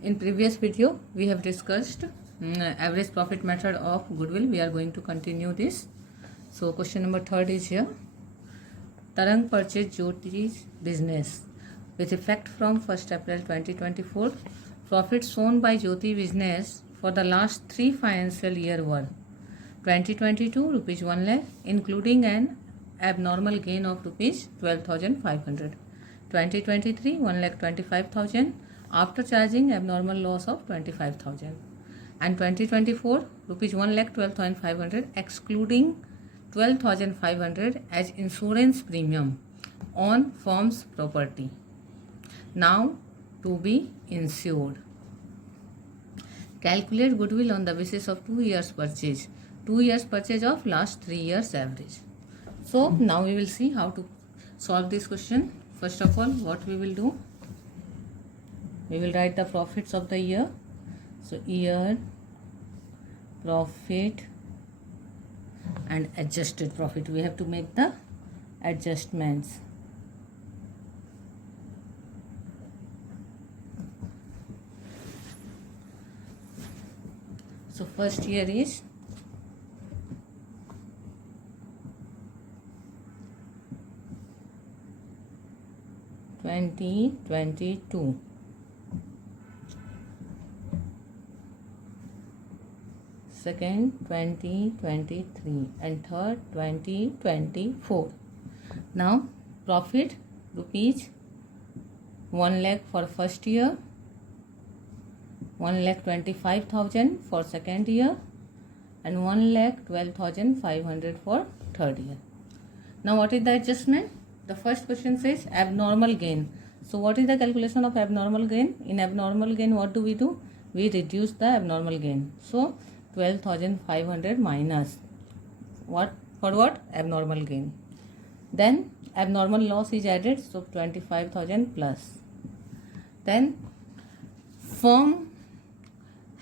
In previous video, we have discussed average profit method of goodwill. We are going to continue this. So question number 3 is here. Tarang purchased Jyoti's business with effect from 1st April 2024. Profits shown by Jyoti business for the last 3 financial year were 2022 rupees 1 lakh, including an abnormal gain of rupees 12,500. 2023 1 lakh 25,000 after charging abnormal loss of 25,000, and 2024 rupees 1 lakh 12,500 excluding 12,500 as insurance premium on firm's property now to be insured. Calculate goodwill on the basis of 2 years purchase. 2 years purchase of last 3 years average. So now we will see how to solve this question. First of all, what we will do? We will write the profits of the year. So year profit and adjusted profit. We have to make the adjustments. So first year is 2022. Second 2023 and third 2024. Now profit rupees 1 lakh for first year, 1 lakh 25,000 for second year, and 1 lakh 12,500 for third year. Now what is the adjustment? The first question says abnormal gain. So what is the calculation of abnormal gain? In abnormal gain, what do? We reduce the abnormal gain. So 12,500 minus what? For what? Abnormal gain. Then abnormal loss is added, so 25,000 plus. Then firm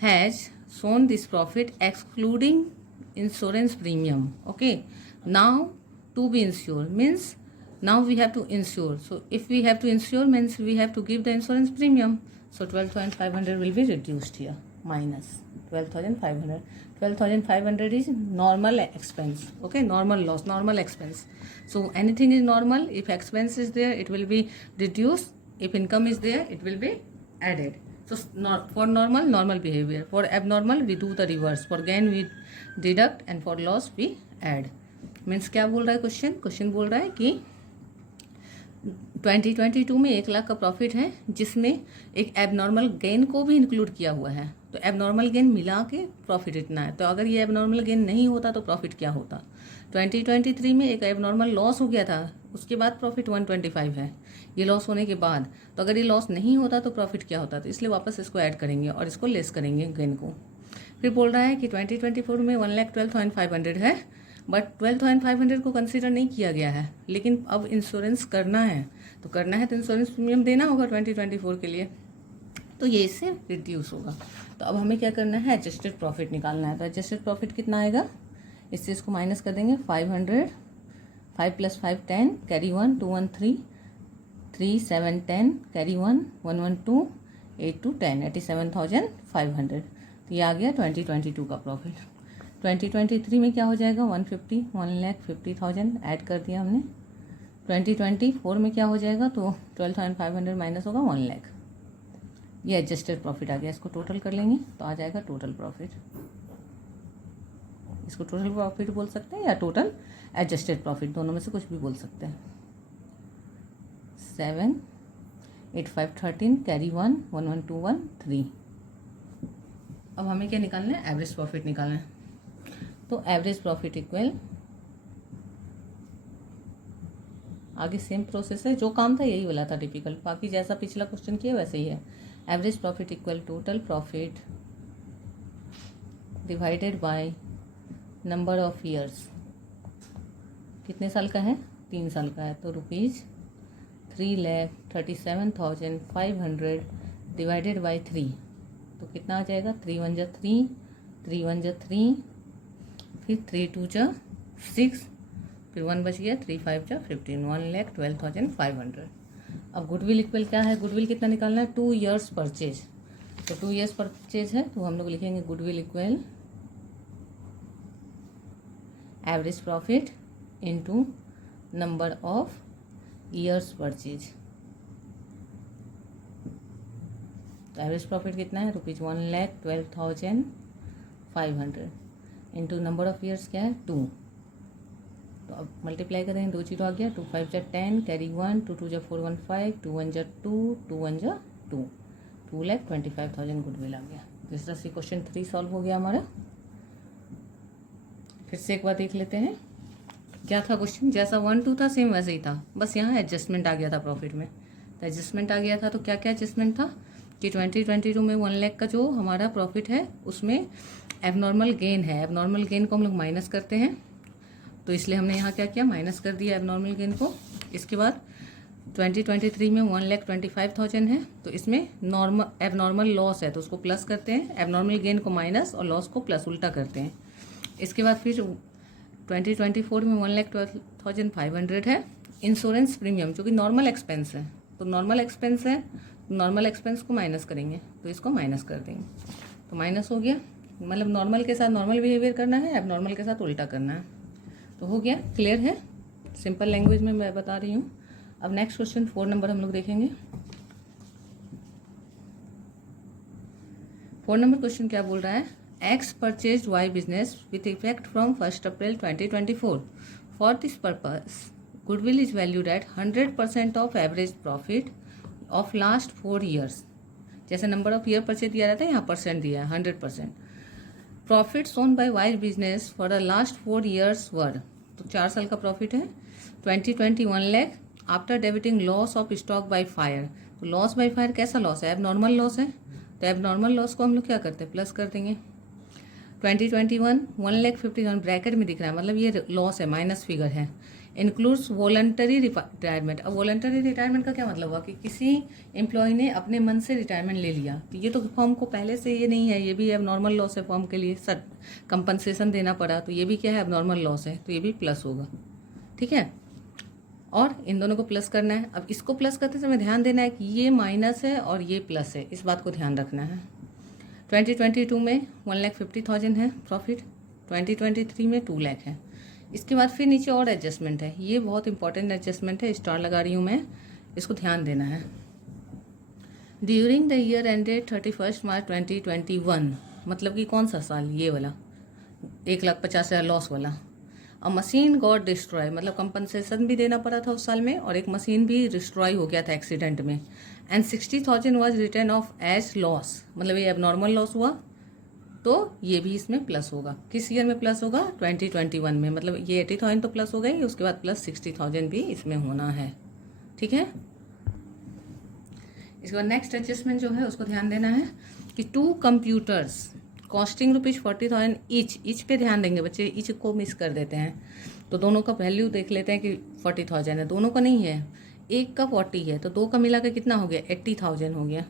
has shown this profit excluding insurance premium. Okay, now to be insured means now we have to insure. So if we have to insure means we have to give the insurance premium. So 12,500 will be reduced here, minus 12,500. 12,500 is normal expense. Okay, normal loss, normal expense. So anything is normal. If expense is there, it will be reduced. If income is there, it will be added. So for normal behavior. For abnormal, we do the reverse. For gain, we deduct, and for loss, we add. Means क्या बोल रहा है question बोल रहा है कि 2022 में 1 लाख का प्रॉफिट है जिसमें एक एबनॉर्मल गेन को भी इंक्लूड किया हुआ है. तो एबनॉर्मल गेन मिला के प्रॉफिट इतना है. तो अगर ये एबनॉर्मल गेन नहीं होता तो प्रॉफिट क्या होता? 2023 में एक एबनॉर्मल लॉस हो गया था, उसके बाद प्रॉफिट 125 है. ये लॉस होने के बाद, तो अगर ये लॉस नहीं होता तो प्रॉफिट क्या होता? तो इसलिए वापस इसको ऐड करेंगे और इसको लेस करेंगे गेन को. फिर बोल रहा है कि 2024 में 1,12,500 है, बट 12,500 को कंसीडर नहीं किया गया है. लेकिन अब इंश्योरेंस करना है तो इंश्योरेंस प्रीमियम देना होगा 2024 के लिए, तो ये इससे रिड्यूस होगा. तो अब हमें क्या करना है? एडजस्टेड प्रॉफिट निकालना है. तो एडजस्टेड प्रॉफिट कितना आएगा? इससे इसको माइनस कर देंगे. 500, 5 + 5 10, कैरी 1, 2 1 3, 3 7 10, कैरी 1 1 1 2, 8 2 10, 87,500. तो ये आ गया 2022 का प्रॉफिट. 2023 में क्या हो जाएगा? 150, 1,50,000 ऐड कर दिया हमने. 2024 में क्या हो जाएगा? तो 12,500 माइनस होगा 1 लाख. ये एडजस्टेड प्रॉफिट आ गया. इसको टोटल कर लेंगे तो आ जाएगा टोटल प्रॉफिट. इसको टोटल प्रॉफिट बोल सकते हैं या टोटल एडजस्टेड प्रॉफिट, दोनों में से कुछ भी बोल सकते हैं. 7 8 5 13, कैरी 1 1 1 2 1 3. अब हमें क्या निकालना है? एवरेज प्रॉफिट निकालना है. तो एवरेज प्रॉफिट इक्वल, आगे सेम प्रोसेस है. जो काम था यही वाला था टिपिकल, बाकी जैसा पिछला क्वेश्चन किया वैसे ही है. Average profit equal total profit divided by number of years. कितने साल का है? 3 साल का है. तो रुपीज़ 3,37,500 डिवाइडेड बाय 3. तो कितना आ जाएगा? 3 1 = 3, 3 1 = 3, फिर 3 2 = 6, फिर 1 बच गया, 3 5 = 15, 1,12,500. अब गुडविल इक्वल क्या है? गुडविल कितना निकालना है? 2 years परचेज. तो 2 ईयर्स परचेज है तो हम लोग लिखेंगे goodwill equal average profit into number of years purchase. तो एवरेज प्रॉफिट कितना है ₹1,12,500 इंटू नंबर ऑफ ईयर्स क्या है 2। तो अब मल्टीप्लाई करेंगे, 2 जीरो आ गया, 2 5 जा 10, कैरी 1, 2 2 जा 4 1 5, 2 1 जा 2, 2 1 जा 2, 2,25,000 गुडविल आ गया। तो इस तरह से क्वेश्चन 3 सॉल्व हो गया हमारा। फिर से एक बार देख लेते हैं क्या था क्वेश्चन। जैसा 1 2 था सेम वैसे ही था, बस यहाँ एडजस्टमेंट आ गया था प्रॉफिट में। तो एडजस्टमेंट आ गया था तो क्या क्या एडजस्टमेंट था कि 2022 में 1 लाख का जो हमारा प्रॉफिट है उसमें एबनॉर्मल गेन है। एबनॉर्मल गेन को हम लोग माइनस करते हैं, तो इसलिए हमने यहाँ क्या किया, माइनस कर दिया एबनॉर्मल गेन को। इसके बाद 2023 में 1,25,000 है तो इसमें एबनॉर्मल लॉस है तो उसको प्लस करते हैं, एबनॉर्मल गेन को माइनस और लॉस को प्लस, उल्टा करते हैं। इसके बाद फिर 2024 में 1,12,500 है इंश्योरेंस प्रीमियम जो कि नॉर्मल एक्सपेंस है। तो नॉर्मल एक्सपेंस है, नॉर्मल एक्सपेंस को माइनस करेंगे तो इसको माइनस कर देंगे, तो माइनस हो गया। मतलब नॉर्मल के साथ नॉर्मल बिहेवियर करना है, एबनॉर्मल के साथ उल्टा करना है। तो हो गया, क्लियर है, सिंपल लैंग्वेज में मैं बता रही हूँ। अब नेक्स्ट क्वेश्चन 4 नंबर हम लोग देखेंगे। 4 नंबर क्वेश्चन क्या बोल रहा है, X purchase Y business with effect from 1 April 2024। For this purpose goodwill is valued at 100% of average profit of last 4 years. जैसे नंबर ऑफ ईयर परचेज दिया रहता है, यहाँ परसेंट दिया है 100%। Profit shown by Y business for the last 4 years were, तो 4 साल का प्रॉफिट है 2021 lakh after debiting loss of stock by fire. तो लॉस बाय फायर कैसा लॉस है, एबनॉर्मल लॉस है, तो एबनॉर्मल लॉस को हम लोग क्या करते हैं, प्लस कर देंगे। 2021 1,50,000 ब्रैकेट में दिख रहा है, मतलब ये लॉस है, माइनस फिगर है। Includes voluntary retirement. अब वॉलंटरी रिटायरमेंट का क्या मतलब हुआ कि किसी एम्प्लॉय ने अपने मन से रिटायरमेंट ले लिया, तो ये तो फर्म को पहले से ये नहीं है, ये भी एबनॉर्मल लॉस है, फर्म के लिए कंपनसेशन देना पड़ा, तो ये भी क्या है, एबनॉर्मल लॉस है, तो ये भी प्लस होगा। ठीक है, और इन दोनों को प्लस करना है। अब इसको प्लस करते समय ध्यान देना है कि ये माइनस है और ये प्लस है, इस बात को ध्यान रखना है। 2022 में 1,50,000 है प्रॉफिट, 2023 में 2 लाख है। इसके बाद फिर नीचे और एडजस्टमेंट है, ये बहुत इंपॉर्टेंट एडजस्टमेंट है, स्टार लगा रही हूँ मैं, इसको ध्यान देना है। ड्यूरिंग द ईयर एंडेड 31 मार्च 2021, मतलब कि कौन सा साल, ये वाला 1,50,000 लॉस वाला। अ मशीन गॉट डिस्ट्रॉय, मतलब कंपनसेशन भी देना पड़ा था उस साल में, और एक मशीन भी डिस्ट्रॉय हो गया था एक्सीडेंट में। And 60,000 was written off as loss, मतलब ये एबनॉर्मल लॉस हुआ, तो ये भी इसमें प्लस होगा। किस ईयर में प्लस होगा, 2021 में, मतलब ये 80,000 तो प्लस हो गई, उसके बाद प्लस 60,000 भी इसमें होना है। ठीक है, इसके बाद नेक्स्ट एडजस्टमेंट जो है उसको ध्यान देना है कि 2 कंप्यूटर्स कॉस्टिंग ₹40,000 ईच पे ध्यान देंगे बच्चे, ईच को मिस कर देते हैं। तो दोनों का वैल्यू देख लेते हैं कि 40,000 है, दोनों का नहीं है, एक का 40 है, तो 2 का मिला के कितना हो गया, 80,000 हो गया।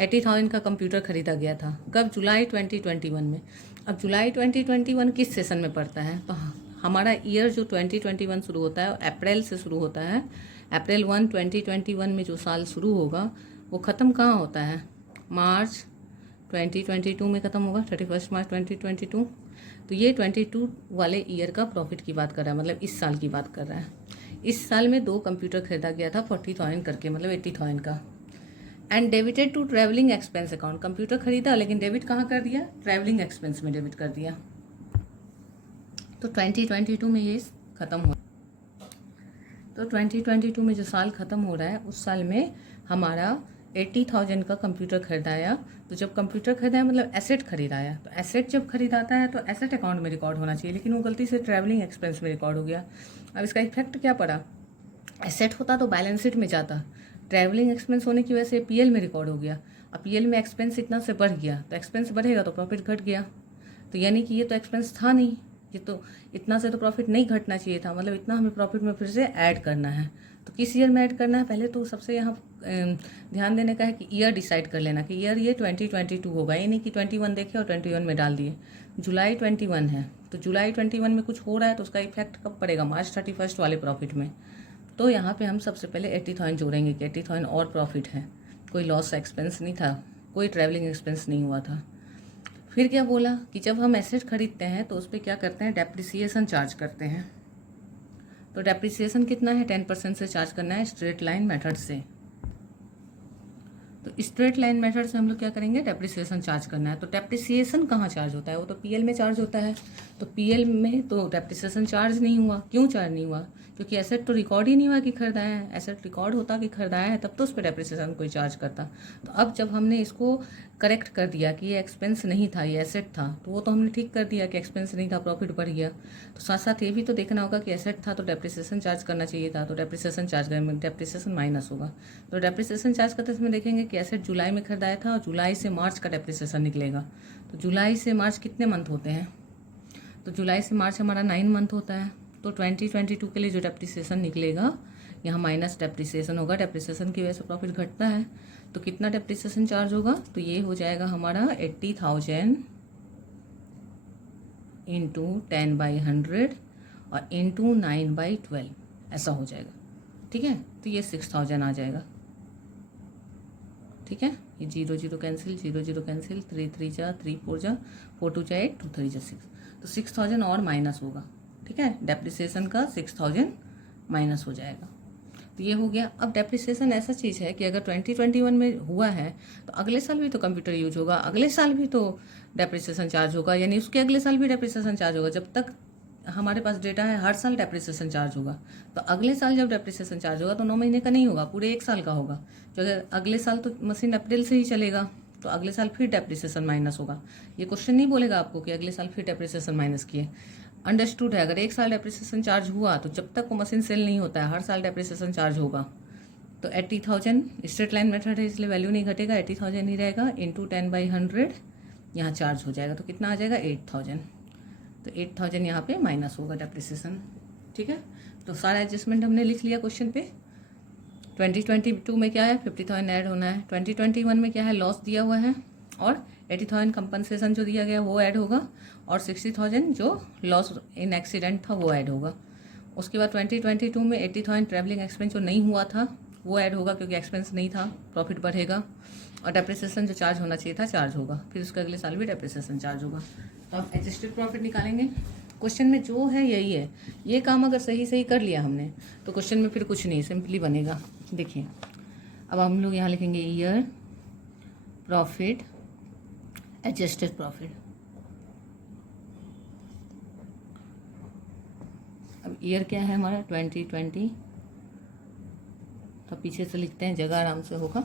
80,000 का कंप्यूटर खरीदा गया था, कब, जुलाई 2021 में। अब जुलाई 2021 किस सेशन में पड़ता है, तो हमारा ईयर जो 2021 शुरू होता है अप्रैल से शुरू होता है। अप्रैल 1 2021 में जो साल शुरू होगा वो ख़त्म कहाँ होता है, मार्च 2022 में ख़त्म होगा, 31 मार्च 2022। तो ये 22 वाले ईयर का प्रॉफिट की बात कर रहा है, मतलब इस साल की बात कर रहा है। इस साल में 2 कंप्यूटर खरीदा गया था 40,000 करके, मतलब 80,000 का। And debited to travelling expense account, computer खरीदा लेकिन डेबिट कहाँ कर दिया, ट्रैवलिंग एक्सपेंस में डेबिट कर दिया। तो 2022 में ये ख़त्म हो, तो 2022 में जो साल ख़त्म हो रहा है उस साल में हमारा 80,000 का कंप्यूटर खरीदाया। तो जब कंप्यूटर खरीदाया मतलब एसेट खरीदाया, तो एसेट जब खरीदाता है तो एसेट अकाउंट में रिकॉर्ड होना चाहिए, लेकिन वो गलती से ट्रैवलिंग एक्सपेंस में रिकॉर्ड हो गया। अब इसका इफेक्ट क्या पड़ा, एसेट होता तो बैलेंस शीट में जाता, ट्रैवलिंग एक्सपेंस होने की वजह से पीएल में रिकॉर्ड हो गया। अब पीएल में एक्सपेंस इतना से बढ़ गया, तो एक्सपेंस बढ़ेगा तो प्रॉफिट घट गया, तो यानी कि ये तो एक्सपेंस था नहीं, ये तो इतना से तो प्रॉफिट नहीं घटना चाहिए था, मतलब इतना हमें प्रॉफिट में फिर से ऐड करना है। तो किस ईयर में ऐड करना है, पहले तो सबसे यहाँ ध्यान देने का है कि ईयर डिसाइड कर लेना कि ईयर ये 2022 होगा, ये नहीं कि 21 देखे और 21 में डाल दिए। जुलाई 21 है, तो जुलाई 21 में कुछ हो रहा है तो उसका इफेक्ट कब पड़ेगा, मार्च 31 वाले प्रॉफिट में। तो यहाँ पे हम सबसे पहले 80,000 जोड़ेंगे कि 80,000 और प्रॉफिट है, कोई लॉस एक्सपेंस नहीं था। कोई ट्रैवलिंग एक्सपेंस नहीं हुआ था। फिर क्या बोला कि जब हम एसेट खरीदते हैं तो उस पर क्या करते हैं, डेप्रिसिएशन चार्ज करते हैं। तो डेप्रिसिएशन कितना है, 10% से चार्ज करना है स्ट्रेट लाइन मेथड से। तो स्ट्रेट लाइन मेथड से हम लोग क्या करेंगे, डेप्रिसिएशन चार्ज करना है। तो डेप्रिसिएशन कहाँ चार्ज होता है, वो तो पीएल में चार्ज होता है। तो पीएल में तो डेप्रिसिएशन चार्ज नहीं हुआ। क्यों चार्ज नहीं हुआ, क्योंकि एसेट तो रिकॉर्ड ही नहीं हुआ कि खरीदाया है। एसेट रिकॉर्ड होता कि खरीदाया है तब तो उस पर डेप्रिसिएशन कोई चार्ज करता। तो अब जब हमने इसको करेक्ट कर दिया कि ये एक्सपेंस नहीं था, ये एसेट था, तो वो तो हमने ठीक कर दिया कि एक्सपेंस नहीं था, प्रॉफिट बढ़ गया। तो साथ साथ ये भी तो देखना होगा कि एसेट था तो डेप्रिसिएशन चार्ज करना चाहिए था। तो डेप्रिसिएशन चार्ज करेंगे, डेप्रिसिएशन माइनस होगा। तो डेप्रिसिएशन चार्ज करते समय देखेंगे कि एसेट जुलाई में खरीदाया था और जुलाई से मार्च का डेप्रिसिएशन निकलेगा। तो जुलाई से मार्च कितने मंथ होते हैं, तो जुलाई से मार्च हमारा 9 मंथ होता है। तो 2022 के लिए जो डेप्रिसिएशन निकलेगा, यहाँ माइनस डेप्रिसिएशन होगा। डेप्रिसिएशन की वजह से प्रॉफिट घटता है। तो कितना डेप्रिसिएशन चार्ज होगा, तो ये हो जाएगा हमारा 80,000 इंटू 10/100 और इंटू 9/12, ऐसा हो जाएगा। ठीक है, तो ये 6,000 आ जाएगा। ठीक है, ये 0 0 कैंसिल, 0 0 कैंसिल, 3 3 जा, 3 4 जा, 4 2 जा 8, 2 3 जा 6। तो 6,000 और माइनस होगा। ठीक है, डेप्रिसिएशन का 6,000 माइनस हो जाएगा। तो ये हो गया। अब डेप्रिसिएशन ऐसा चीज़ है कि अगर 2021 में हुआ है तो अगले साल भी तो कंप्यूटर यूज होगा, अगले साल भी तो डेप्रिसिएशन चार्ज होगा, यानी उसके अगले साल भी डेप्रिसिएशन चार्ज होगा। जब तक हमारे पास डेटा है हर साल डेप्रिसिएशन चार्ज होगा। तो अगले साल जब डेप्रिसिएशन चार्ज होगा तो 9 महीने का नहीं होगा, पूरे 1 साल का होगा। जो अगर अगले साल तो मशीन अप्रैल से ही चलेगा, तो अगले साल फिर डेप्रिसिएशन माइनस होगा। ये क्वेश्चन नहीं बोलेगा आपको कि अगले साल फिर डेप्रिसिएशन माइनस किए। अंडरस्टूड है, अगर 1 साल डेप्रिसिएशन चार्ज हुआ तो जब तक वो मशीन सेल नहीं होता है हर साल डेप्रिसिएशन चार्ज होगा। तो 80,000 स्ट्रेट लाइन मेथड है इसलिए वैल्यू नहीं घटेगा, 80,000 ही रहेगा, इंटू 10/100 यहाँ चार्ज हो जाएगा। तो कितना आ जाएगा, 8,000। तो 8,000 यहाँ पे माइनस होगा डेप्रिसिएशन। ठीक है, तो सारा एडजस्टमेंट हमने लिख लिया क्वेश्चन पे। 2022 में क्या है, 50,000 ऐड होना है। 2021 में क्या है, लॉस दिया हुआ है और 80,000 कंपनसेशन जो दिया गया वो ऐड होगा और 60,000 जो लॉस इन एक्सीडेंट था वो ऐड होगा। उसके बाद 2022 में 80,000 ट्रैवलिंग एक्सपेंस जो नहीं हुआ था वो ऐड होगा क्योंकि एक्सपेंस नहीं था, प्रॉफिट बढ़ेगा। और डेप्रिसिएशन जो चार्ज होना चाहिए था चार्ज होगा, फिर उसके अगले साल भी डेप्रिसिएशन चार्ज होगा। तो आप एडजस्टेड प्रॉफिट निकालेंगे। क्वेश्चन में जो है यही है, ये काम अगर सही सही कर लिया हमने तो क्वेश्चन में फिर कुछ नहीं, सिंपली बनेगा। देखिए अब हम लोग यहाँ लिखेंगे ईयर प्रॉफिट एडजस्टेड प्रॉफिट। अब ईयर क्या है हमारा 2020, तो पीछे से लिखते हैं, जगह आराम से होगा।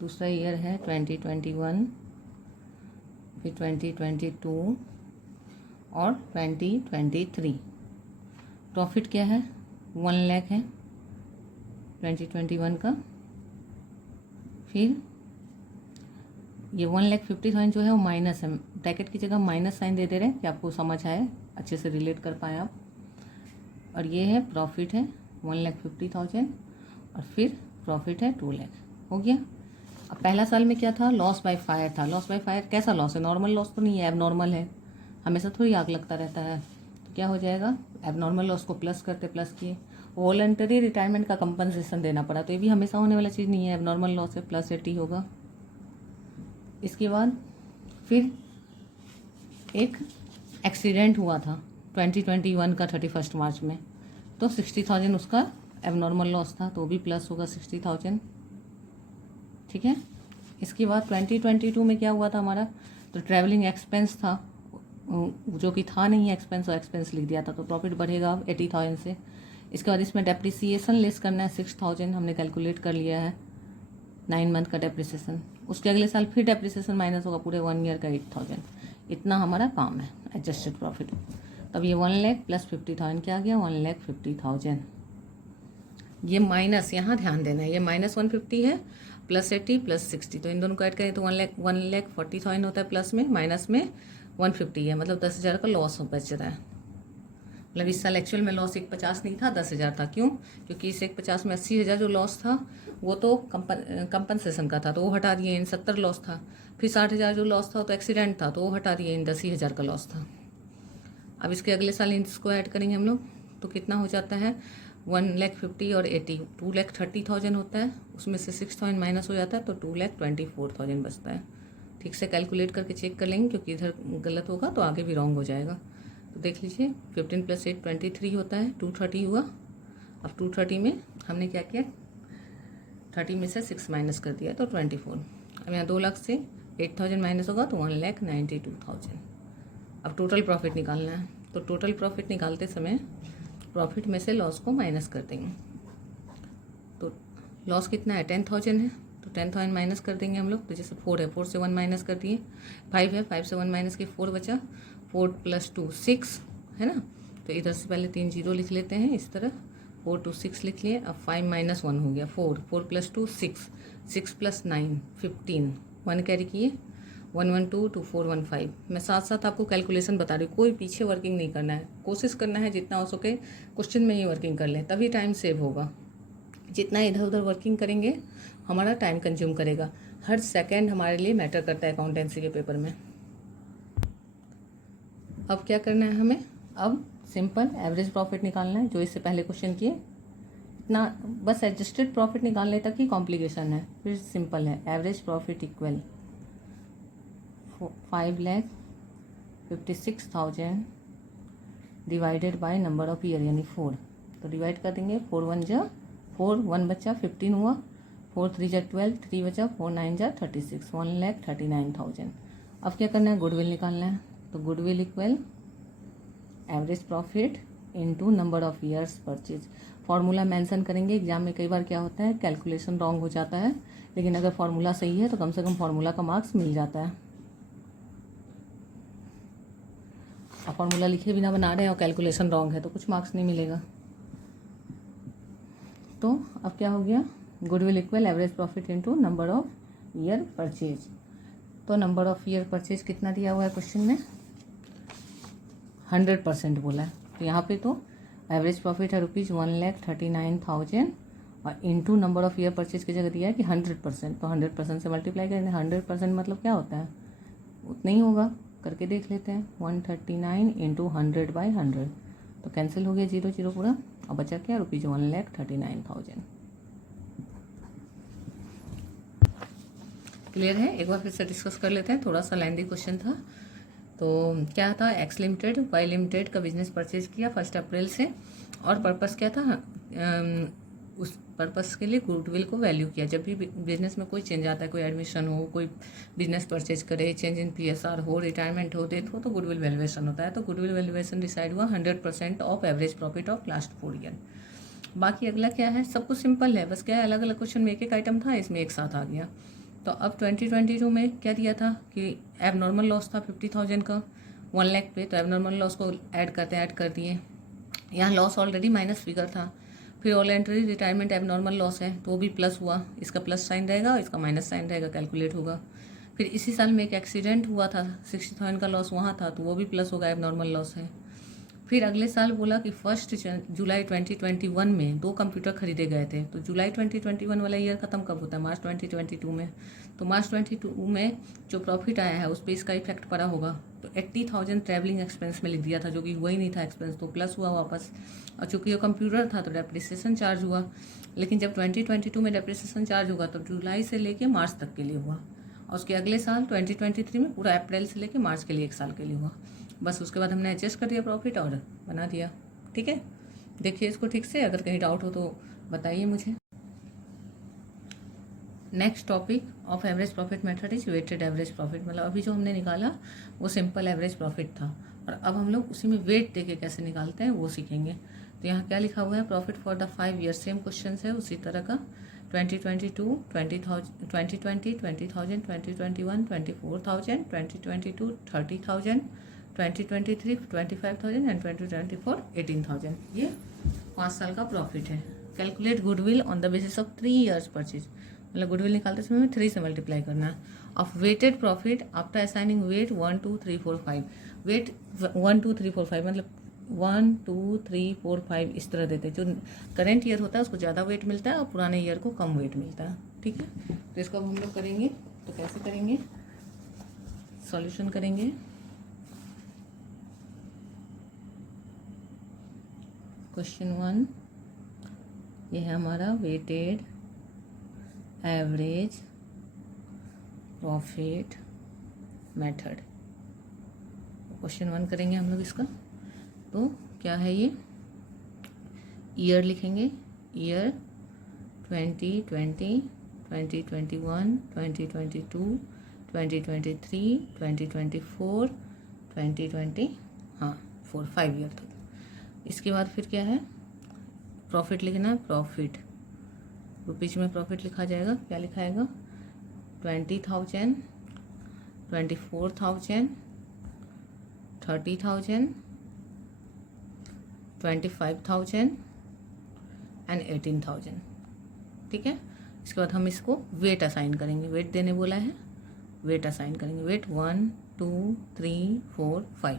दूसरा ईयर है 2021, फिर 2022 और 2023। प्रॉफिट क्या है, 1 लाख है 2021 का। फिर ये 1,50,000 जो है वो माइनस है, ब्रैकेट की जगह माइनस साइन दे रहे हैं कि आपको समझ आए, अच्छे से रिलेट कर पाए आप। और ये है प्रॉफिट है 1,50,000 और फिर प्रॉफिट है 2 लाख। हो गया। अब पहला साल में क्या था, लॉस बाय फायर था। लॉस बाय फायर कैसा लॉस है, नॉर्मल लॉस तो नहीं है, एबनॉर्मल है, हमेशा थोड़ी आग लगता रहता है। तो क्या हो जाएगा, एबनॉर्मल लॉस को प्लस करते, प्लस किए। वॉलंटरी रिटायरमेंट का कंपनसेशन देना पड़ा, तो ये भी हमेशा होने वाला चीज़ नहीं है, एबनॉर्मल लॉस है, प्लस 80 होगा। इसके बाद फिर एक एक्सीडेंट हुआ था 2021 का 31 मार्च में, तो 60,000 उसका एबनॉर्मल लॉस था, तो भी प्लस होगा 60,000। ठीक है। इसके बाद 2022 में क्या हुआ था हमारा, तो ट्रैवलिंग एक्सपेंस था जो कि था नहीं एक्सपेंस, और एक्सपेंस लिख दिया था, तो प्रॉफिट बढ़ेगा 80,000 से। इसके बाद इसमें डेप्रिसिएशन लेस करना है 6,000, हमने कैलकुलेट कर लिया है, 9 मंथ का डेप्रिसिएशन। उसके अगले साल फिर डेप्रिसिएशन माइनस होगा, पूरे 1 ईयर का 8,000। इतना हमारा काम है एडजस्टेड प्रॉफिट। तब ये 1 लाख प्लस 50,000 क्या आ गया, 1,50,000। ये माइनस, यहाँ ध्यान देना है, ये -150 है, प्लस 80 प्लस 60, तो इन दोनों को ऐड करें तो 1,40,000 होता है प्लस में, माइनस में 150 है, मतलब 10,000 का लॉस बच रहा है। मतलब इस साल एक्चुअल में लॉस 150 नहीं था, 10,000 था। क्यों, क्योंकि इस 150 में 80,000 जो लॉस था वो तो कंपनसेशन का था, तो वो हटा दिए, इन 70 लॉस था। फिर 60,000 जो लॉस था वो तो एक्सीडेंट था, तो वो हटा दिए, इन 10,000 का लॉस था। अब इसके अगले साल इसको ऐड करेंगे हम लोग, तो कितना हो जाता है, 1,50,000 और 80, 2,30,000 होता है, उसमें से 6,000 माइनस हो जाता है तो 2,24,000 बचता है। ठीक से कैलकुलेट करके चेक कर लेंगे, क्योंकि इधर गलत होगा तो आगे भी रॉन्ग हो जाएगा। तो देख लीजिए 15 + 8 23 होता है, 230 हुआ। अब 230 में हमने क्या किया, 30 में से 6 माइनस कर दिया तो 24। अब यहाँ 2 लाख से 8,000 माइनस होगा तो 1,92,000। अब टोटल प्रॉफिट निकालना है, तो टोटल प्रॉफिट निकालते समय प्रॉफिट में से लॉस को माइनस कर देंगे। तो लॉस कितना है, 10,000 है, तो 10,000 माइनस कर देंगे हम लोग। तो जैसे 4 है, 4 से 1 माइनस कर दिए, 5 है, 5 से 1 माइनस की 4 बचा, 4 + 2 6 है ना। तो इधर से पहले 3 जीरो लिख लेते हैं इस तरह, 4 2 6 लिख लिए। अब 5 - 1 हो गया 4, 4 + 2 6, 6 + 9 15, 1 कैरी किए, 112 2415। मैं साथ साथ आपको कैलकुलेशन बता रही हूँ, कोई पीछे वर्किंग नहीं करना है, कोशिश करना है जितना हो सके क्वेश्चन में ही वर्किंग कर लें, तभी टाइम सेव होगा। जितना इधर उधर वर्किंग करेंगे हमारा टाइम कंज्यूम करेगा। हर सेकंड हमारे लिए मैटर करता है अकाउंटेंसी के पेपर में। अब क्या करना है हमें, अब सिंपल एवरेज प्रॉफिट निकालना है, जो इससे पहले क्वेश्चन किए इतना, बस एडजस्टेड प्रॉफिट निकालने तक ही कॉम्प्लिकेशन है, फिर सिंपल है। Average profit equal 5,56,000 divided by number of year यानी 4। तो डिवाइड कर देंगे, 4 1 जा 4, 1 बचा 15 हुआ, 4 3 जा 12, 3 बचा 4 9 जा 36, 1,39,000। अब क्या करना है, गुडविल निकालना है। तो goodwill equal average profit into number of years purchase. Formula mention करेंगे, एग्जाम में कई बार क्या होता है कैलकुलेशन रॉन्ग हो जाता है, लेकिन अगर फार्मूला सही है तो कम से कम फार्मूला का मार्क्स मिल जाता है। अब फार्मूला लिखे बिना बना रहे हैं और कैलकुलेशन रॉन्ग है तो कुछ मार्क्स नहीं मिलेगा। तो अब क्या हो गया, goodwill equal average profit into number of year purchase. तो नंबर ऑफ ईयर परचेज कितना दिया हुआ है क्वेश्चन में, 100% बोला है। तो यहाँ पे तो एवरेज प्रॉफिट है ₹1,39,000 और into number of year purchase की जगह दिया है कि 100%, तो 100% से मल्टीप्लाई करेंगे। 100% मतलब क्या होता है, उतना ही होगा, करके देख लेते हैं। 139 × 100/100, तो कैंसिल हो गया 0 0 पूरा, और बचा क्या, ₹1,39,000। क्लियर है, एक बार फिर से डिस्कस कर लेते हैं, थोड़ा सा लेंथी क्वेश्चन था। तो क्या था, एक्स लिमिटेड वाई लिमिटेड का बिजनेस परचेज किया 1 अप्रैल से, और पर्पस क्या था, उस पर्पस के लिए गुडविल को वैल्यू किया। जब भी बिजनेस में कोई चेंज आता है, कोई एडमिशन हो, कोई बिजनेस परचेज करे, चेंज इन PSR हो, रिटायरमेंट हो, डेथ हो, तो गुडविल वैल्यूएशन होता है। तो गुडविल वैल्यूएशन डिसाइड हुआ 100% of average profit of last 4 year. बाकी अगला क्या है, सब कुछ सिंपल है, बस क्या है अलग अलग क्वेश्चन में एक एक आइटम था, इसमें एक साथ आ गया। तो अब 2022 में क्या दिया था कि एब नॉर्मल लॉस था 50,000 का 1 लाख पे, तो एब नॉर्मल लॉस को ऐड कर दिए। यहाँ लॉस ऑलरेडी माइनस फिगर था, फिर वॉलेंटरी रिटायरमेंट एब नॉर्मल लॉस है तो वो भी प्लस हुआ, इसका प्लस साइन रहेगा और इसका माइनस साइन रहेगा, कैलकुलेट होगा। फिर इसी साल में एक एक्सीडेंट हुआ था, 60,000 का लॉस वहाँ था तो वो भी प्लस होगा, एब नॉर्मल लॉस है। फिर अगले साल बोला कि 1 जुलाई 2021 में 2 कंप्यूटर खरीदे गए थे, तो जुलाई 2021 वाला ईयर खत्म कब होता है, मार्च 2022 में। तो मार्च 2022 में जो प्रॉफिट आया है उस पर इसका इफेक्ट पड़ा होगा, तो 80,000 ट्रैवलिंग एक्सपेंस में लिख दिया था, जो कि हुआ ही नहीं था एक्सपेंस, तो प्लस हुआ वापस। और चूंकि वो कंप्यूटर था तो डेप्रिसिएशन चार्ज हुआ, लेकिन जब 2022 में डेप्रिसिएशन चार्ज होगा तो जुलाई से लेके मार्च तक के लिए हुआ, और उसके अगले साल 2023 में पूरा अप्रैल से लेके मार्च के लिए 1 साल के लिए हुआ। बस उसके बाद हमने एडजस्ट कर दिया प्रॉफिट और बना दिया। ठीक है, देखिए इसको ठीक से, अगर कहीं डाउट हो तो बताइए मुझे। Next topic of average profit method is weighted average profit. मतलब अभी जो हमने निकाला वो सिंपल एवरेज प्रॉफिट था, और अब हम लोग उसी में वेट देके कैसे निकालते हैं वो सीखेंगे। तो यहाँ क्या लिखा हुआ है, profit for the 5 year, same question है उसी तरह का। 2022 20,000, 2020 20,000, 2021 24,000, 2022 30,000, 2023 25,000 एंड 2024 18,000। ये 5 साल का प्रॉफिट है। Calculate goodwill on the basis of 3 years purchase, मतलब गुडविल निकालते समय में 3 से मल्टीप्लाई करना है। Of weighted profit after assigning weight 1 2 3 4 5, weight 1 2 3 4 5 मतलब 1 2 3 4 5 इस तरह देते हैं। जो करेंट ईयर होता है उसको ज़्यादा वेट मिलता है और पुराने ईयर को कम वेट मिलता है। ठीक है, तो इसको अब हम लोग करेंगे, तो कैसे करेंगे, सॉल्यूशन करेंगे। क्वेश्चन 1, ये है हमारा weighted average profit method. Question 1 करेंगे हम लोग इसका। तो क्या है ये, ईयर लिखेंगे, ईयर 2020, 2021, 2022, 2023, 2024, 2020, हाँ 5 ईयर तक। इसके बाद फिर क्या है, प्रॉफिट लिखना है, प्रॉफिट रुपीज में प्रॉफिट लिखा जाएगा। क्या लिखाएगा, 20,000, 24,000, 30,000, 25,000 एंड 18,000। ठीक है, इसके बाद हम इसको वेट असाइन करेंगे, वेट देने बोला है, वेट असाइन करेंगे, वेट 1, 2, 3, 4, 5।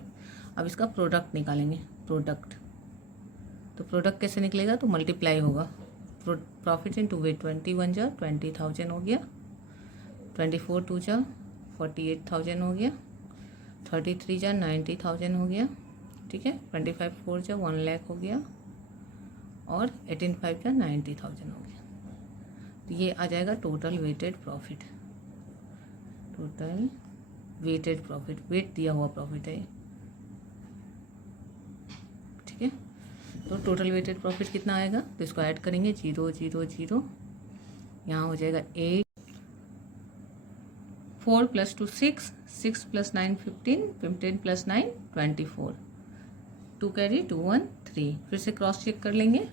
अब इसका प्रोडक्ट निकालेंगे, प्रोडक्ट। तो प्रोडक्ट कैसे निकलेगा, तो मल्टीप्लाई होगा, प्रॉफिट इन टू वेट। 21 जा 20,000 हो गया, 24 2 जा 48,000 हो गया, 33 जा 90,000 हो गया। ठीक है, 25 4 जा 1 लाख हो गया, और 18 5 जा 90,000 हो गया। तो ये आ जाएगा total weighted profit, total weighted profit, weight दिया हुआ प्रॉफिट है ये। ठीक है, तो टोटल वेटेड प्रॉफिट कितना आएगा, तो इसको ऐड करेंगे, 0 0 0, यहाँ हो जाएगा 8, 4 + 2 6, 6 + 9 15, 15 + 9 24, 2 कैरी 2 1 3। फिर से क्रॉस चेक कर लेंगे,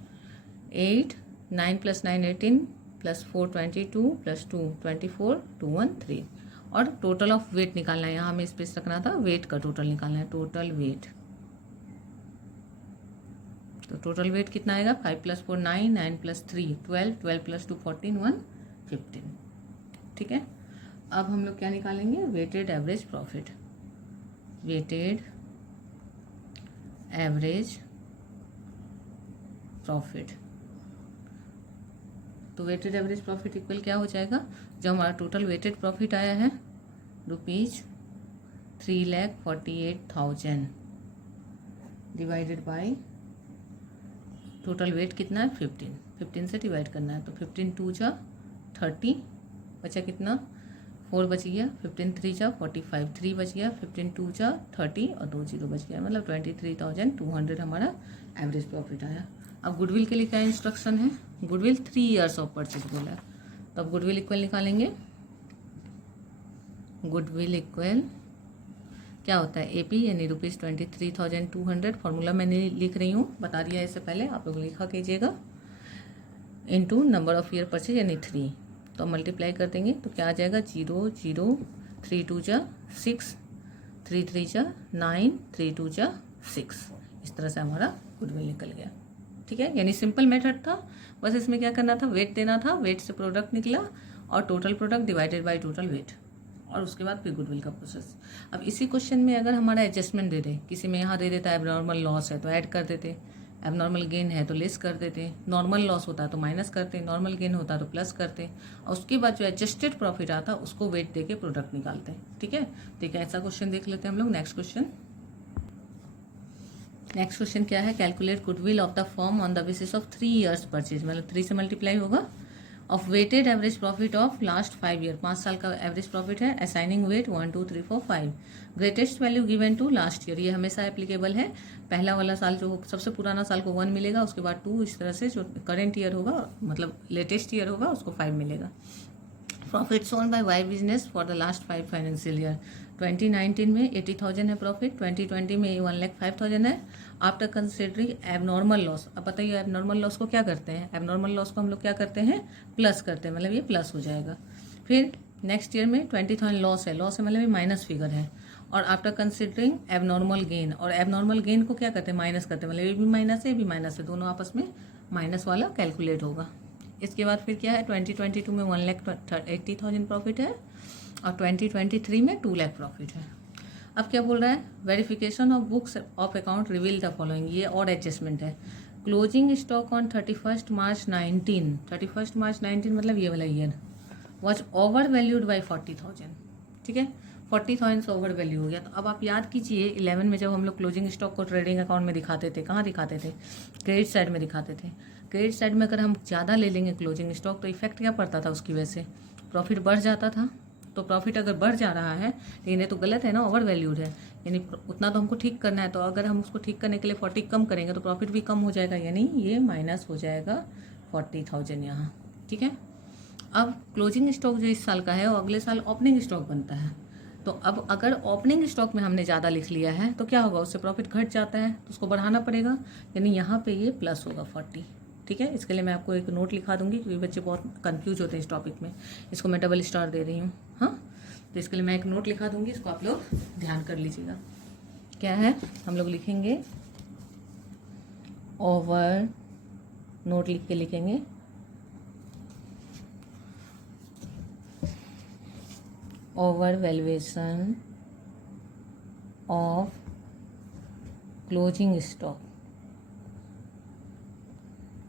8, 9 + 9 18, +4 22, +2 24, 2 1 3। और टोटल ऑफ वेट निकालना है, यहाँ हमें स्पेस रखना था, वेट का टोटल निकालना है, टोटल वेट। तो टोटल वेट कितना आएगा, 5 + 4 9, 9 + 3 12, 12 + 2 14, 1 15। ठीक है, अब हम लोग क्या निकालेंगे, weighted average profit, weighted average profit. तो वेटेड एवरेज प्रॉफिट इक्वल क्या हो जाएगा, जो हमारा टोटल वेटेड प्रॉफिट आया है ₹3,48,000 डिवाइडेड बाय टोटल वेट कितना है 15 से डिवाइड करना है। तो 15 2 जा 30, बचा कितना 4 बच गया, 15 3 जा 45, 3 बच गया, 15 2 जा 30 और 2 0 बच गया, मतलब 23,200 हमारा एवरेज प्रॉफिट आया। अब गुडविल के लिए क्या इंस्ट्रक्शन है, गुडविल 3 ईयर्स ऑफ परचेज बोला है। तो अब गुडविल इक्वल निकालेंगे, गुडविल इक्वल क्या होता है, AP यानी ₹23,200। फॉर्मूला मैंने लिख रही हूँ, बता दिया इससे पहले, आप लोग लिखा कीजिएगा, into number of year purchase यानी 3। तो मल्टीप्लाई कर देंगे तो क्या आ जाएगा, 0 0, 3 2 जा 6, 3 3 जा 9, 3 2 जा 6। इस तरह से हमारा गुडविल निकल गया। ठीक है, यानी सिंपल मेथड था, बस इसमें क्या करना था, वेट देना था, वेट से प्रोडक्ट निकला और total product divided by total weight, और उसके बाद फिर गुडविल का प्रोसेस। अब इसी क्वेश्चन में अगर हमारा एडजस्टमेंट दे दे, किसी में यहाँ दे देता है एबनॉर्मल लॉस है तो ऐड कर देते, एबनॉर्मल गेन है तो लेस कर देते, नॉर्मल लॉस होता तो माइनस करते, नॉर्मल गेन होता तो प्लस करते, और उसके बाद जो एडजस्टेड प्रॉफिट आता उसको वेट दे के प्रोडक्ट निकालते। ठीक है, ठीक है, ऐसा क्वेश्चन देख लेते हैं हम लोग। नेक्स्ट क्वेश्चन, नेक्स्ट क्वेश्चन क्या है, calculate goodwill of the firm on the basis of 3 years purchase, मतलब 3 से मल्टीप्लाई होगा, of weighted average profit of last 5 year, 5 साल का एवरेज प्रॉफिट है, assigning weight 1 2 3 4 5, greatest value given to last year, ये हमेशा एप्लीकेबल है। पहला वाला साल जो सबसे पुराना साल को 1 मिलेगा, उसके बाद 2, इस तरह से जो करेंट ईयर होगा मतलब लेटेस्ट ईयर होगा उसको 5 मिलेगा। Profit shown by Y business for the last 5 financial year, 2019 में 80,000 है प्रॉफिट, 2020 में 1,05,000 है, आफ्टर कंसिडरिंग एबनॉर्मल लॉस। अब बताइए एबनॉर्मल लॉस को क्या करते हैं, एबनॉर्मल लॉस को हम लोग क्या करते हैं, प्लस करते हैं, मतलब ये प्लस हो जाएगा। फिर नेक्स्ट ईयर में 20,000 लॉस है, लॉस है मतलब ये माइनस फिगर है, और आफ्टर कंसिडरिंग एबनॉर्मल गेन, और एबनॉर्मल गेन को क्या करते हैं, माइनस करते हैं, मतलब ये भी माइनस है ये भी माइनस है, दोनों आपस में माइनस वाला कैलकुलेट होगा। इसके बाद फिर क्या है, 2022 में 1,80,000 प्रॉफिट है, और 2023 में 2 लाख प्रॉफिट है। अब क्या बोल रहा है, verification of books of account reveal the following, ये और एडजस्टमेंट है। क्लोजिंग स्टॉक ऑन 31 मार्च 19, 31 मार्च 19 मतलब ये वाला year, was over valued by 40,000। ठीक है, 40,000 से ओवर वैल्यू हो गया। तो अब आप याद कीजिए 11 में जब हम लोग क्लोजिंग स्टॉक को ट्रेडिंग अकाउंट में दिखाते थे, कहाँ दिखाते थे, क्रेडिट साइड में दिखाते थे। क्रेडिट साइड में अगर हम ज़्यादा ले लेंगे क्लोजिंग स्टॉक तो इफेक्ट क्या पड़ता था उसकी वजह से, प्रॉफिट बढ़ जाता था। तो प्रॉफिट अगर बढ़ जा रहा है लेकिन ये तो गलत है ना, ओवर वैल्यूड है, यानी उतना तो हमको ठीक करना है। तो अगर हम उसको ठीक करने के लिए 40 कम करेंगे तो प्रॉफिट भी कम हो जाएगा, यानी ये माइनस हो जाएगा 40,000 यहाँ। ठीक है, अब क्लोजिंग स्टॉक जो इस साल का है वो अगले साल ओपनिंग स्टॉक बनता है। तो अब अगर ओपनिंग स्टॉक में हमने ज़्यादा लिख लिया है तो क्या होगा, उससे प्रॉफिट घट जाता है तो उसको बढ़ाना पड़ेगा, यानी यहाँ पे ये प्लस होगा 40। ठीक है, इसके लिए मैं आपको एक नोट लिखा दूंगी क्योंकि बच्चे बहुत कंफ्यूज होते हैं इस टॉपिक में। इसको मैं डबल स्टार दे रही हूँ। हाँ, तो इसके लिए मैं एक नोट लिखा दूंगी, इसको आप लोग ध्यान कर लीजिएगा। क्या है, हम लोग लिखेंगे ओवर, नोट लिख के लिखेंगे over valuation of closing stock.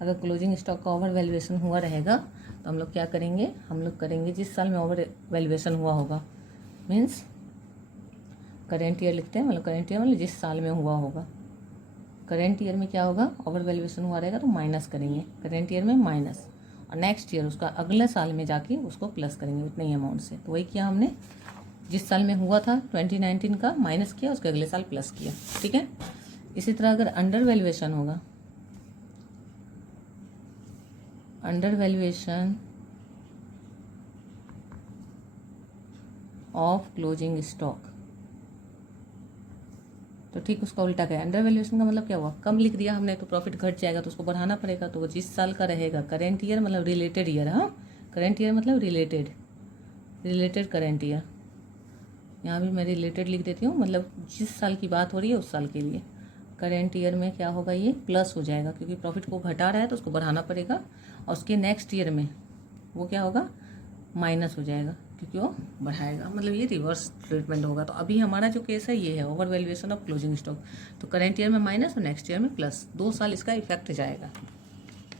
अगर क्लोजिंग स्टॉक का ओवर वैल्यूएशन हुआ रहेगा तो हम लोग क्या करेंगे, हम लोग करेंगे जिस साल में ओवर वैल्यूएशन हुआ होगा, मीन्स करेंट ईयर लिखते हैं, मतलब करेंट ईयर मतलब जिस साल में हुआ होगा। करेंट ईयर में क्या होगा, ओवर वैल्यूएशन हुआ रहेगा तो माइनस करेंगे, करेंट ईयर में माइनस, और नेक्स्ट ईयर उसका अगले साल में जाके उसको प्लस करेंगे उतने ही अमाउंट से। तो वही किया हमने, जिस साल में हुआ था 2019 का माइनस किया, उसके अगले साल प्लस किया। ठीक है, इसी तरह अगर अंडर वैल्यूएशन होगा, under valuation of closing stock, तो ठीक उसका उल्टा क्या है, अंडर वैल्यूएशन का मतलब क्या हुआ, कम लिख दिया हमने तो प्रॉफिट घट जाएगा तो उसको बढ़ाना पड़ेगा। तो वो जिस साल का रहेगा, करेंट ईयर मतलब रिलेटेड ईयर, हाँ करेंट ईयर मतलब रिलेटेड, रिलेटेड करेंट ईयर, यहाँ भी मैं रिलेटेड लिख देती हूँ, मतलब जिस साल की बात हो रही है उस साल के लिए। करेंट ईयर में क्या होगा, ये प्लस हो जाएगा क्योंकि प्रॉफिट को घटा रहा है तो उसको बढ़ाना पड़ेगा, और उसके नेक्स्ट ईयर में वो क्या होगा, माइनस हो जाएगा क्योंकि वो बढ़ाएगा, मतलब ये रिवर्स ट्रीटमेंट होगा। तो अभी हमारा जो केस है ये है over valuation of closing stock. तो करेंट ईयर में माइनस और नेक्स्ट ईयर में प्लस, 2 साल इसका इफेक्ट जाएगा।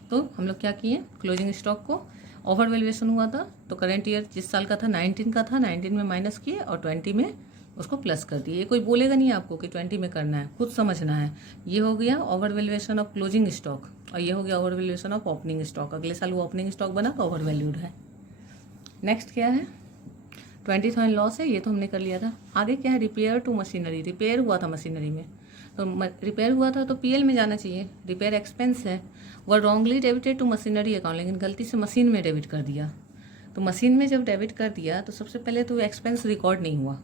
तो हम लोग क्या किए, क्लोजिंग स्टॉक को ओवर वैल्यूएशन हुआ था तो करेंट ईयर जिस साल का था 19 का था, 19 में माइनस किए और 20 में उसको प्लस कर दिए। ये कोई बोलेगा नहीं आपको कि 20 में करना है, खुद समझना है। ये हो गया over valuation of closing stock और ये हो गया over valuation of opening stock. अगले साल वो ओपनिंग स्टॉक बना तो ओवर वैल्यूड है। नेक्स्ट क्या है, 20,000 लॉस है, ये तो हमने कर लिया था। आगे क्या है, रिपेयर टू मशीनरी, रिपेयर हुआ था मशीनरी में, तो रिपेयर हुआ था तो पीएल में जाना चाहिए, रिपेयर एक्सपेंस है, वह wrongly debited to machinery account, लेकिन गलती से मशीन में डेबिट कर दिया। तो मशीन में जब डेबिट कर दिया तो सबसे पहले तो एक्सपेंस रिकॉर्ड नहीं हुआ,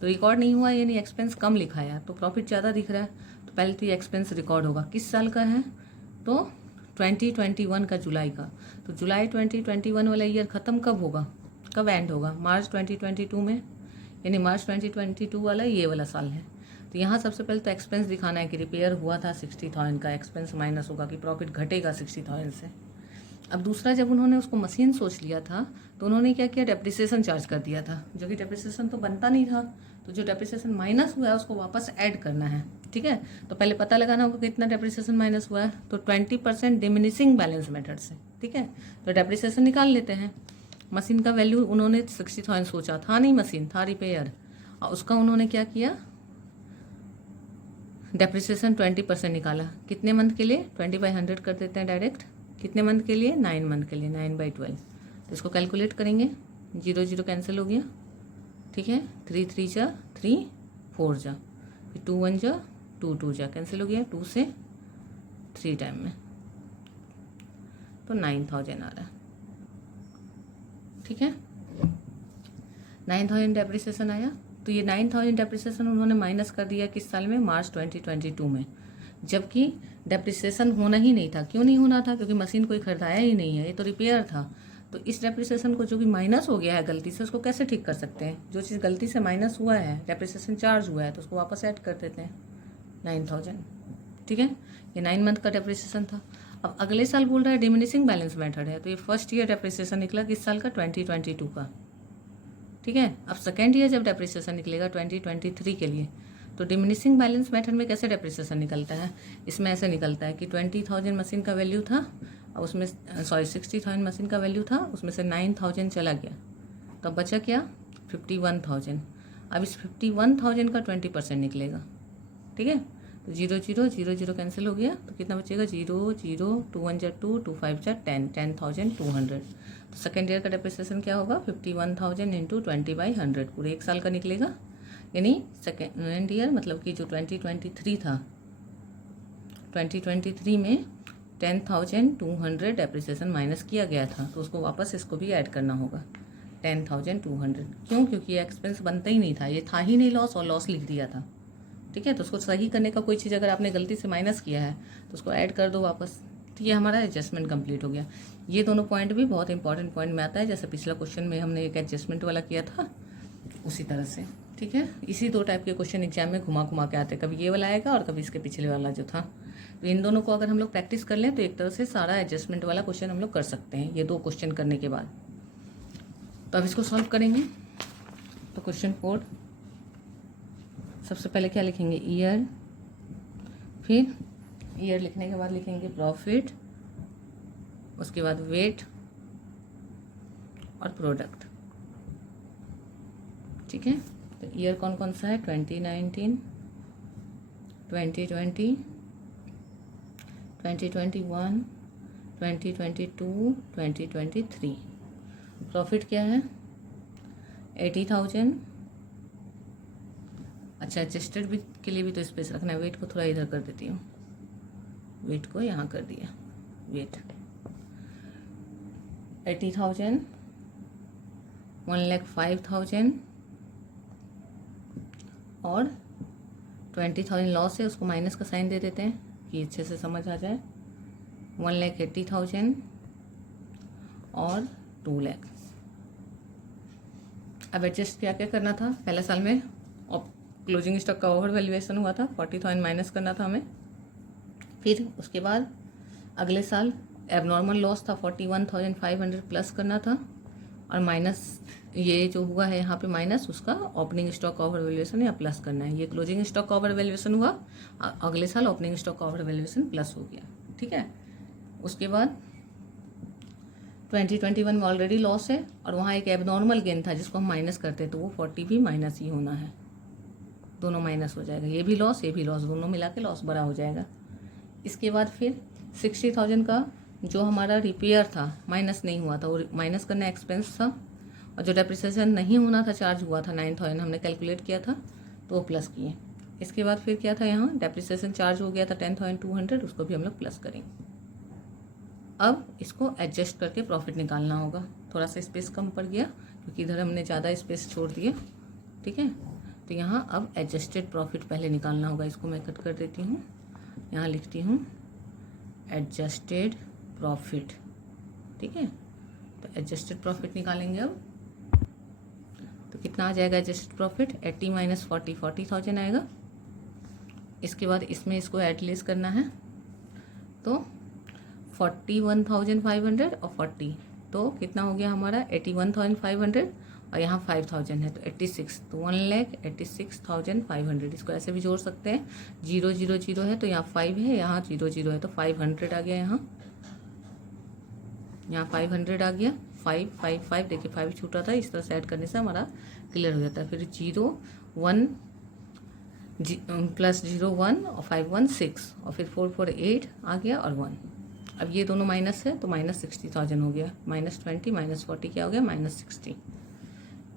तो रिकॉर्ड नहीं हुआ यानी एक्सपेंस कम लिखाया, तो प्रॉफिट ज़्यादा दिख रहा है, तो पहले तो ये एक्सपेंस रिकॉर्ड होगा। किस साल का है, तो 2021 का, जुलाई का। तो जुलाई 2021 वाला ईयर ख़त्म कब होगा, कब एंड होगा, मार्च 2022 में, यानी मार्च 2022 वाला ये वाला साल है। तो यहाँ सबसे पहले तो एक्सपेंस दिखाना है कि रिपेयर हुआ था 60,000 का, एक्सपेंस माइनस होगा कि प्रॉफिट घटेगा 60,000 से। अब दूसरा, जब उन्होंने उसको मशीन सोच लिया था तो उन्होंने क्या किया, डेप्रिसिएशन चार्ज कर दिया था, जो कि डेप्रिसिएशन तो बनता नहीं था। तो जो डेप्रिसिएशन माइनस हुआ है उसको वापस ऐड करना है। ठीक है, तो पहले पता लगाना होगा कितना डेप्रिसिएशन माइनस हुआ है, तो 20% डिमिनिशिंग बैलेंस मेथड से। ठीक है, तो डेप्रिसिएशन निकाल लेते हैं। मशीन का वैल्यू उन्होंने 60,000 सोचा था, नहीं मशीन था रिपेयर, और उसका उन्होंने क्या किया, डेप्रिसिएशन 20% निकाला। कितने मंथ के लिए, 20/100 कर देते हैं डायरेक्ट। कितने मंथ के लिए, 9 मंथ के लिए, 9/12। तो इसको कैलकुलेट करेंगे, 0 0 कैंसिल हो गया। ठीक है, 3 3 जा 3, 4 जा, फिर 2 1 जा 2 2 जा, कैंसिल हो गया 2 से 3 टाइम में, तो 9,000 आ रहा है। ठीक है, 9,000 डेप्रिसिएशन आया। तो ये 9,000 डेप्रिसिएशन उन्होंने माइनस कर दिया किस साल में, मार्च 2022 में, जबकि डेप्रिसिएशन होना ही नहीं था। क्यों नहीं होना था, क्योंकि मशीन कोई खरीदाया ही नहीं है, ये तो रिपेयर था। तो इस डेप्रिसिएशन को जो भी माइनस हो गया है गलती से, उसको कैसे ठीक कर सकते हैं, जो चीज़ गलती से माइनस हुआ है, डेप्रिसिएशन चार्ज हुआ है, तो उसको वापस ऐड कर देते हैं 9,000। ठीक है, ये 9 मंथ का डेप्रिसिएशन था। अब अगले साल बोल रहा है डिमिनिशिंग बैलेंस मेथड है, तो ये फर्स्ट ईयर डेप्रिसिएशन निकला किस साल का, 2022 का। ठीक है, अब सेकेंड ईयर जब डेप्रिसिएशन निकलेगा 2023 के लिए, तो डिमिनिशिंग बैलेंस मेथड में कैसे डेप्रिसिएशन निकलता है, इसमें ऐसे निकलता है कि 20,000 मशीन का वैल्यू था, और उसमें 60,000 मशीन का वैल्यू था, उसमें से 9,000 चला गया, तो बचा क्या, 51,000। अब इस 51,000 का 20% निकलेगा। ठीक है, तो 0 0 0 0 कैंसिल हो गया, तो कितना बचेगा 0 0 2 1 जा 2 2 5 जा 10 10,200। तो सेकेंड ईयर का डेप्रिसिएशन क्या होगा 51,000 इंटू 20/100 पूरे एक साल का निकलेगा। यानी सेकेंड ईयर मतलब कि जो 2023 था 2023 में 10,200 डेप्रिसिएशन माइनस किया गया था, तो उसको वापस इसको भी ऐड करना होगा 10,200। क्यों? क्योंकि ये एक्सपेंस बनता ही नहीं था, ये था ही नहीं लॉस और लॉस लिख दिया था। ठीक है, तो उसको सही करने का कोई चीज़ अगर आपने गलती से माइनस किया है तो उसको ऐड कर दो वापस। तो ये हमारा एडजस्टमेंट कंप्लीट हो गया। ये दोनों पॉइंट भी बहुत इंपॉर्टेंट पॉइंट में आता है, जैसे पिछला क्वेश्चन में हमने एक एडजस्टमेंट वाला किया था उसी तरह से। ठीक है, इसी दो टाइप के क्वेश्चन एग्जाम में घुमा घुमा के आते हैं, कभी ये वाला आएगा और कभी इसके पिछले वाला जो था। तो इन दोनों को अगर हम लोग प्रैक्टिस कर लें तो एक तरह से सारा एडजस्टमेंट वाला क्वेश्चन हम लोग कर सकते हैं ये दो क्वेश्चन करने के बाद। तो अब इसको सॉल्व करेंगे। तो क्वेश्चन 4 सबसे पहले क्या लिखेंगे ईयर, फिर ईयर लिखने के बाद लिखेंगे प्रॉफिट, उसके बाद वेट और प्रोडक्ट। ठीक है, तो ईयर कौन कौन सा है 2019 2020 2021 2022 2023। प्रॉफिट क्या है 80,000। अच्छा एडजस्टेड भी के लिए भी तो स्पेस रखना है, वेट को थोड़ा इधर कर देती हूँ, वेट को यहाँ कर दिया, वेट 80,000 1,05,000 और 20,000 लॉस है, उसको माइनस का साइन दे देते हैं कि अच्छे से समझ आ जाए। 1,80,000 और 2 लाख। अब एडजस्ट क्या क्या करना था पहले साल में, और क्लोजिंग स्टॉक का ओवर वैल्यूएशन हुआ था 40,000 माइनस करना था हमें। फिर उसके बाद अगले साल एबनॉर्मल लॉस था 41,500 प्लस करना था, और माइनस ये जो हुआ है यहाँ पे माइनस उसका ओपनिंग स्टॉक ओवर वैल्यूएशन या प्लस करना है। ये क्लोजिंग स्टॉक ओवर वैल्यूएशन हुआ, अगले साल opening stock over valuation plus हो गया। ठीक है, उसके बाद 2021 में ऑलरेडी लॉस है और वहाँ एक एबनॉर्मल गेन था जिसको हम माइनस करते हैं, तो वो 40 भी माइनस ही होना है, दोनों माइनस हो जाएगा, ये भी लॉस ये भी लॉस, दोनों मिला के लॉस बड़ा हो जाएगा। इसके बाद फिर 60,000 का जो हमारा रिपेयर था माइनस नहीं हुआ था, वो माइनस करना एक्सपेंस था, और जो डेप्रिसिएशन नहीं होना था चार्ज हुआ था 9,000 हमने कैलकुलेट किया था तो वो प्लस किए। इसके बाद फिर क्या था यहाँ डेप्रिसिएशन चार्ज हो गया था 10,200, उसको भी हम लोग प्लस करेंगे। अब इसको एडजस्ट करके प्रॉफिट निकालना होगा। थोड़ा सा स्पेस कम पड़ गया क्योंकि इधर हमने ज़्यादा स्पेस छोड़ दिया। ठीक है, तो यहाँ अब एडजस्टेड प्रॉफिट पहले निकालना होगा, इसको मैं कट कर देती हूँ, यहाँ लिखती हूँ एडजस्टेड प्रॉफिट। ठीक है, तो एडजस्टेड प्रॉफिट निकालेंगे अब, तो कितना आ जाएगा एडजस्टेड प्रॉफिट 80 माइनस 40 40,000 आएगा। इसके बाद इसमें इसको ऐड लेस करना है, तो 41,500 और 40, तो कितना हो गया हमारा 81,500 और यहाँ 5,000 है तो 86, तो 1,86,500। इसको ऐसे भी जोड़ सकते हैं, 0 0 0 है तो यहाँ 5 है, यहाँ 0 0 है तो 500 आ गया, यहाँ 500 आ गया। 5 5 5 देखिए 5 छूटा था, इस तरह से ऐड करने से हमारा क्लियर हो जाता है। फिर 0 1 प्लस 0 1 और 5 1 6 और फिर 4 4 8 आ गया और 1। अब ये दोनों माइनस है तो माइनस 60,000 हो गया, -20 माइनस 40 क्या हो गया -60।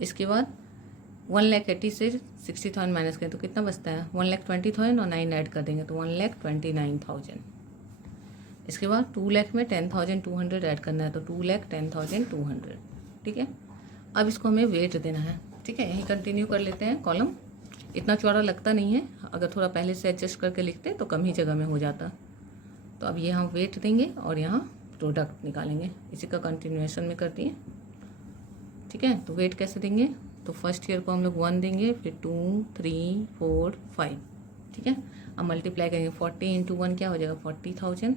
इसके बाद 1,80,000 से 60,000 माइनस करें तो कितना बचता है 1,20,000 और 9 ऐड कर देंगे तो 1,29,000। इसके बाद 2 लाख में 10,200 ऐड करना है तो 2,10,200। ठीक है, अब इसको हमें वेट देना है। ठीक है, यहीं कंटिन्यू कर लेते हैं, कॉलम इतना चौड़ा लगता नहीं है, अगर थोड़ा पहले से एडजस्ट करके लिखते तो कम ही जगह में हो जाता। तो अब ये हम वेट देंगे और यहाँ प्रोडक्ट निकालेंगे, इसी का कंटिन्यूएशन में करती है। ठीक है, तो वेट कैसे देंगे, तो फर्स्ट ईयर को हम लोग 1 देंगे, फिर 2 3 4 5। ठीक है, अब मल्टीप्लाई करेंगे 40 इंटू 1 क्या हो जाएगा 40,000,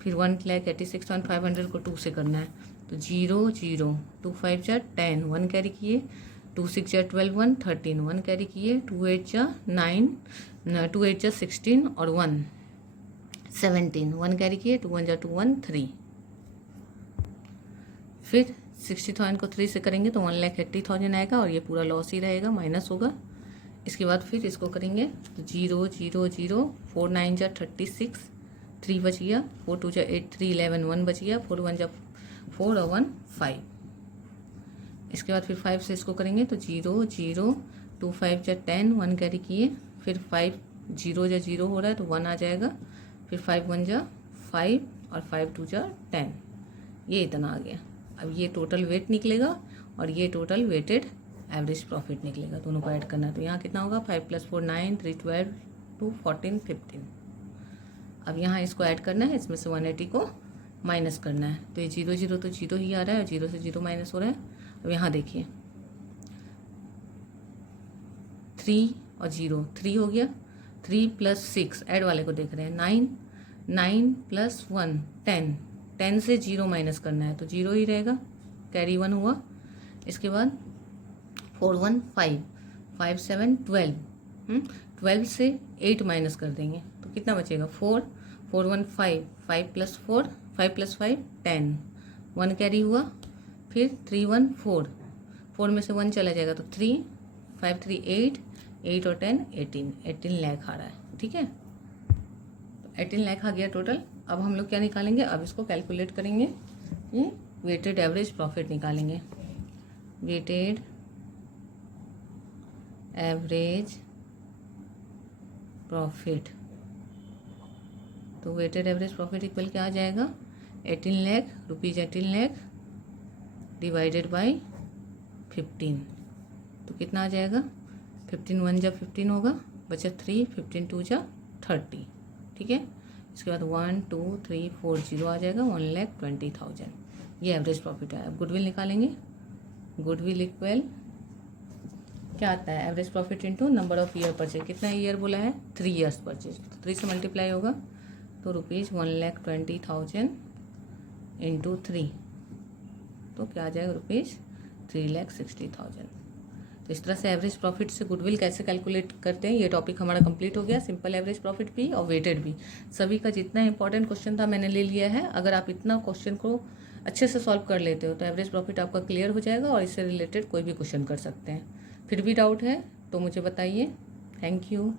फिर 1,86,500 को 2 से करना है तो 0 0 2 5 जा 10 1 कैरी किए, 2 6 जा 12 1 13 1 कैरी किए, 2 8 जा 9 2 8 जा 16 और 1 17 1 कैरी किए, 2 1 जा 2 1 3। फिर 60,000 को 3 से करेंगे तो 1,80,000 आएगा और ये पूरा लॉस ही रहेगा, माइनस होगा। इसके बाद फिर इसको करेंगे तो 0 0 0, 4 9 जा 36, 3 बच गया, 4 2 जा 8, 3 11, 1 बच गया, 4 1 जा 4 और 1 5। इसके बाद फिर 5 से इसको करेंगे तो 0 0, 2 5 जा 10, 1 कैरी किए, फिर 5 0 जा 0 हो रहा है तो 1 आ जाएगा, फिर 5 1 जा 5 और 5 2 जा 10, ये इतना आ गया। अब ये टोटल वेट निकलेगा और ये टोटल वेटेड एवरेज प्रॉफिट निकलेगा, दोनों को ऐड करना है। तो यहाँ कितना होगा 5 + 4 9, 3 12, 2 14 15। अब यहाँ इसको ऐड करना है, इसमें से 180 को माइनस करना है। तो ये 0 0 तो 0 ही आ रहा है और 0 से 0 माइनस हो रहा है। अब यहाँ देखिए 3 और 0, 3 हो गया, 3 + 6 ऐड वाले को देख रहे हैं, 9 9 + 1 10, 10 से 0 माइनस करना है तो 0 ही रहेगा, कैरी 1 हुआ। इसके बाद 4 1 5, 5 7 12, 12 से 8 माइनस कर देंगे तो कितना बचेगा 4, 4 1 5, 5 + 4, 5 + 5 10, 1 कैरी हुआ, फिर 3 1 4, 4 में से 1 चला जाएगा तो 3, 5 3 8, 8 और 10 18, 18 लाख आ रहा है। ठीक है, तो 18 लाख आ गया टोटल। अब हम लोग क्या निकालेंगे, अब इसको कैलकुलेट करेंगे, ये वेटेड एवरेज प्रॉफिट निकालेंगे। वेटेड एवरेज प्रॉफिट, तो वेटेड एवरेज प्रॉफिट इक्वल क्या आ जाएगा 18 lakh rupees, 18 lakh divided by 15, तो कितना आ जाएगा 15 1 जा 15 होगा, बचा 3, 15 2 जा 30। ठीक है, इसके बाद 1 2 3 4 0 आ जाएगा, 1,20,000, ये एवरेज प्रॉफिट है। अब गुडविल निकालेंगे। गुडविल इक्वल क्या आता है, average profit into number of year purchase. कितना ईयर बोला है 3 ईयर्स परचेज, तो 3 से मल्टीप्लाई होगा तो ₹1,20,000 इंटू 3, तो क्या आ जाएगा ₹3,60,000। तो इस तरह से एवरेज प्रॉफिट से गुडविल कैसे कैलकुलेट करते हैं, ये टॉपिक हमारा कंप्लीट हो गया। सिंपल एवरेज प्रॉफिट भी और वेटेड भी, सभी का जितना इंपॉर्टेंट क्वेश्चन था मैंने ले लिया है। अगर आप इतना क्वेश्चन को अच्छे से सॉल्व कर लेते हो तो एवरेज प्रॉफिट आपका क्लियर हो जाएगा और इससे रिलेटेड कोई भी क्वेश्चन कर सकते हैं। फिर भी डाउट है तो मुझे बताइए। Thank you.